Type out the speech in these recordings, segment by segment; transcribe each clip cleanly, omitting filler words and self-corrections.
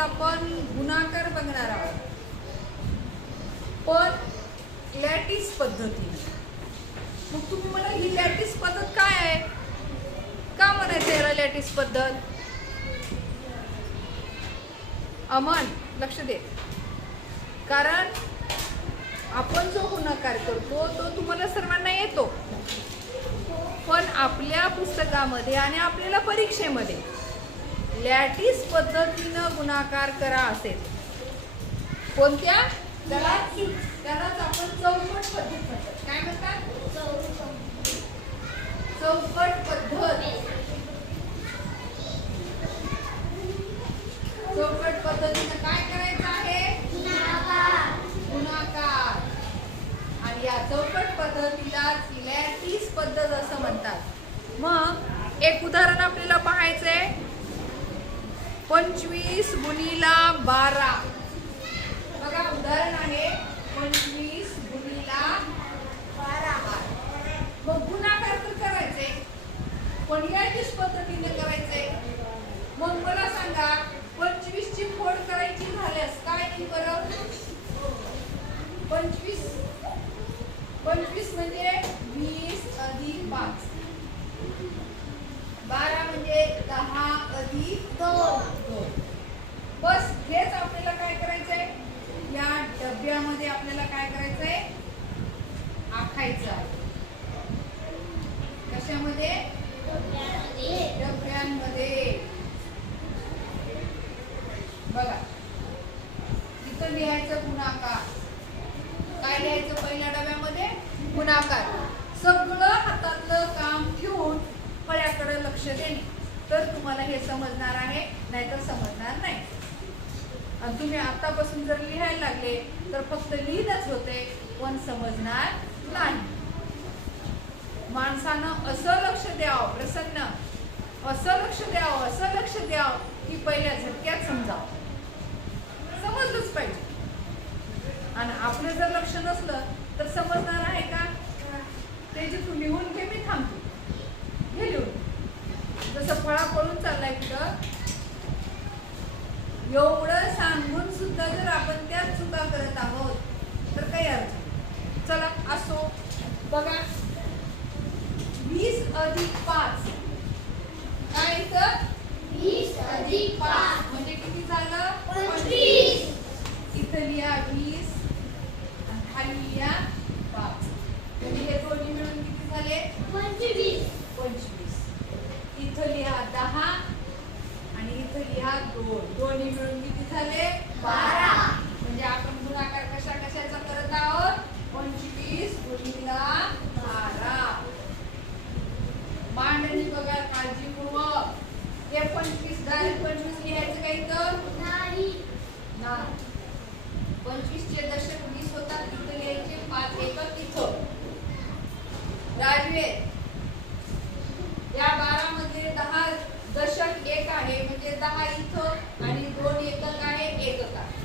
आपण गुणाकार बघणार आहोत, पण लॅटिस पद्धतीने. मग तुम्ही मला ही लॅटिस पद्धत काय आहे, का म्हणायचं याला लॅटिस पद्धत? अमन लक्ष दे, कारण आपण जो गुणाकार करतो तो तुम्हाला सर्वांना येतो, पण आपल्या पुस्तकामध्ये आणि आपल्याला परीक्षेमध्ये लॅटिस पद्धतीनं गुणाकार करा असेल. कोणत्या? त्यालाच आपण चौपट पद्धत म्हणतात. काय म्हणतात? चौपट पद्धत. चौपट पद्धतीनं काय करायचं आहे? गुणाकार. आणि या चौपट पद्धतीला लॅटिस पद्धत असं म्हणतात. मग एक उदाहरण आपल्याला पाहायचंय. 25 गुणिला 12. बघा उदाहरण आहे 25 गुणिला 12. मग गुणाकार तर करायचे, पण लॅटिस पद्धतीने करायचे. मग मला सांगा 25 ची फोड करायची झाल्यास काय येईल बरं? 25 म्हणजे 20 अधिक 5. 12 म्हणजे 10 अधिक 2. बस हेच आपल्याला काय करायचंय, या डब्यामध्ये आपल्याला काय करायचंय? आखायचं आहे. कशामध्ये? डब्यांमध्ये. बघा इथं लिहायचं गुणाकार. काय लिहायचं पहिल्या डब्यामध्ये? गुणाकार. सगळं हातातलं काम ठेवून फळ्याकडे लक्ष देणे, तर तुम्हाला हे समजणार आहे, नाहीतर समजणार नाही. आणि तुम्ही आतापासून जर लिहायला लागले तर फक्त लिहिणंच होते, पण समजणार नाही. माणसानं असं लक्ष द्यावं, प्रसन्न असं लक्ष द्यावं की पहिल्या झटक्यात समजावं, समजलंच पाहिजे. आणि आपलं जर लक्ष नसलं तर समजणार आहे का? ते जे तू लिहून घे, मी थांबते, हे लिहून. जसं फळा पळून चाललाय कुठं, एवढं सांगून सुद्धा जर आपण त्यात चुका करत आहोत तर काही अर्थ नाही. चला असो. बघा 20 अधिक 5 काय येतं? 20 अधिक 5 म्हणजे किती झालं? 25. इथं लिहा 20 आणि खाली लिहा 5. म्हणजे हे दोन्ही मिळून किती झाले? 25. इथं लिहा 10 आणि इथं लिहा 2. दोन्ही मिळून किती झाले? 12. म्हणजे आपण गुणाकार कशाचा करत आहोत? 25 गुणिला 12. मांडणी बघा काळजीपूर्वक. हे 25 डायरेक्ट 25 लिहायचं काही तर नाही. 25 चे दशक 20 होतात, तिथे लिहायचे 5 एकक इथं. राजवे या 12 मध्ये 10 दशक 1 आहे, म्हणजे 10 इथं आणि 2 एकक आहे, एकक आहे.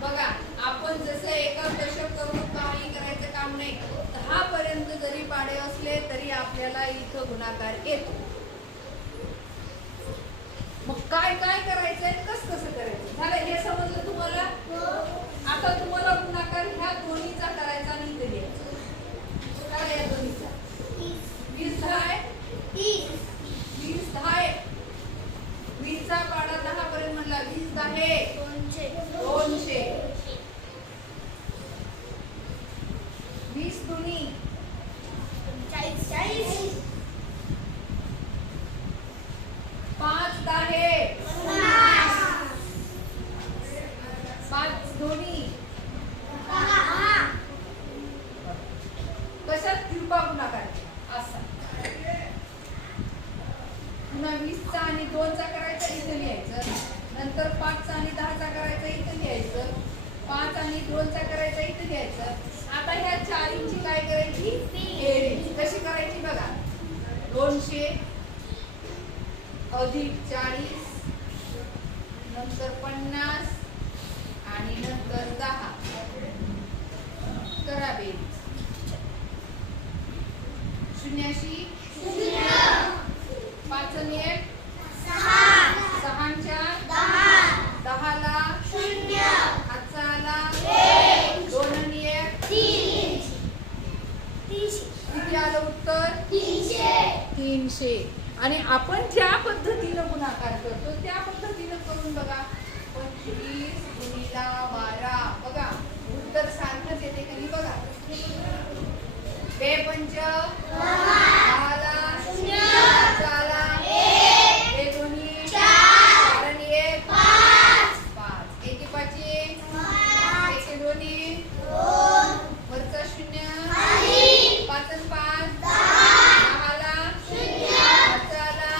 बघा आपण जसं एकक दशक करून काही करायचं काम नाही. 10 पर्यंत जरी पाडे असले तरी आपल्याला इथं गुणाकार येतो. मग काय करायचंय, कसं करायचं झालं हे समजलं तुम्हाला? आता तुम्हाला गुणाकार ह्या दोन्हीचा करायचा आणि इथे लिहायचा. काय या दोन्हीचा? 20 10 आहे, 20 10 आहे. 20 चा पाडा 10 पर्यंत म्हणला 20 10 200. 20 दुनी 40. 5 10 5 दोन्ही 10. कशात किरपा गुणाकार असा. पुन्हा 20 चा आणि 2 चा करायचा, इथे लिहायचं. नंतर 5 चा आणि 10 चा करायचा, इथे लिहायचं. 5 आणि 2 चा करायचा, इथे लिहायचं. आता ह्या चारींची काय करायची? बेरीज. कशी करायची बघा. 200 अधिक 40 नंतर 50 आणि नंतर 10 करा बेरीज. 0 5 आणि 1 6 6 4 300 आणि आपण ज्या पद्धतीनं गुणाकार करतो त्या पद्धतीनं करून बघा. 25 गुणिला 12 बघा उत्तर सारखंच येते की नाही बघा. 2 पंच 10ला 4ला 2 दोन्ही 4 आणि 1 5 1 पाचे 1 दोन्ही 2 वरचा 0 5 आणि 5 10ला 4ला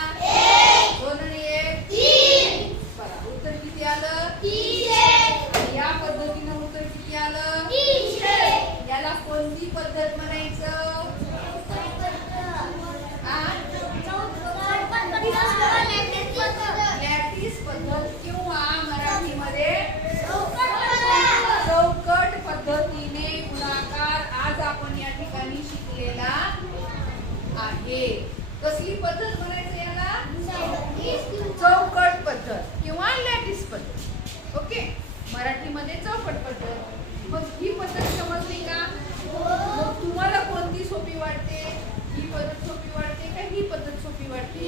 2 आणि 1 3 बघा उत्तर किती आलं 300. या पद्धतीनं उत्तर किती आलं 300. याला कोणती पद्धत म्हणायचं लॅटिस पद्धत किंवा मराठीमध्ये चौकट पद्धतीने गुणाकार आज आपण या ठिकाणी शिकलेला आहे. कसली पद्धत म्हणायचं याला चौकट पद्धत किंवा लॅटिस पद्धत. ओके मराठीमध्ये चौकट पद्धत. मग ही पद्धत समजली का? मग तुम्हाला कोणती सोपी वाटते? ही पद्धत सोपी वाटते का ही पद्धत सोपी वाटते?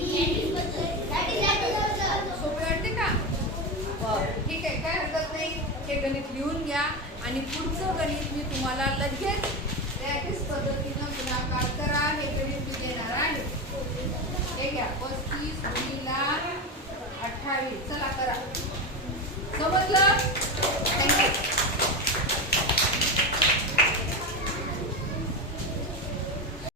सोपी वाटते का? बरं ठीक आहे काय हरकत नाही. हे गणित लिहून घ्या आणि पुढचं गणित मी तुम्हाला लगेच लॅटिस पद्धतीनं गुणाकार करा हे गणित मी देणार आहे. हे घ्या 35 गुणिला 28 चला करा. समजलं?